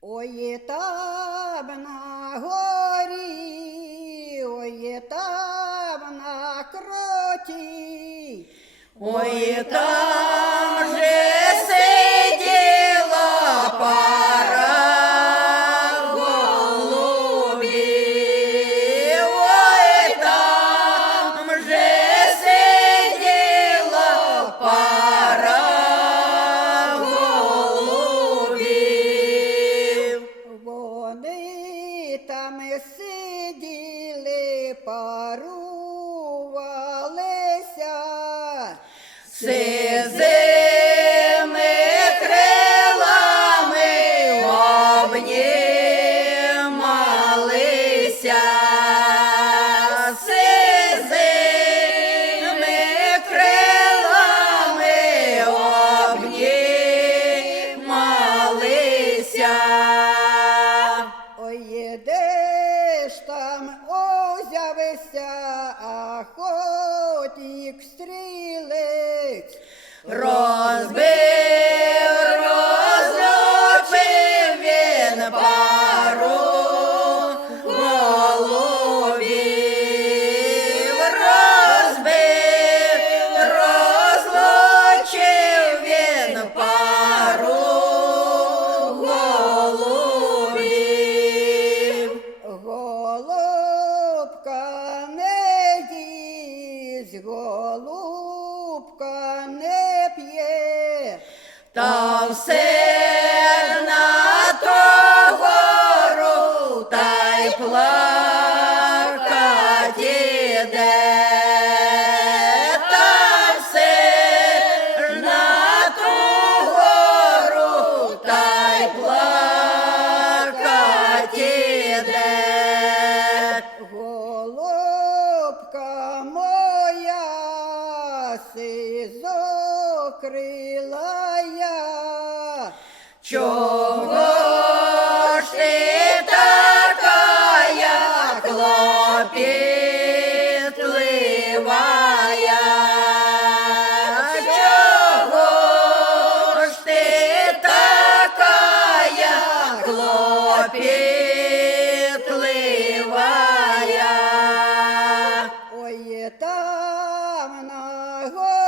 Ой, там на горі, ой, там на кроті, Ой, там Сизими крилами обнімалися, сизими крилами обнімалися. Ой, де ж там озявився охотник стрілець. Розбив, розлючив він пару. Голубів, розбив, розлучив він пару. Голубів. Голубка не їсть, голубка не п'є. Та все сизокрилая, Чого ж ти такая клопітливая? Bye.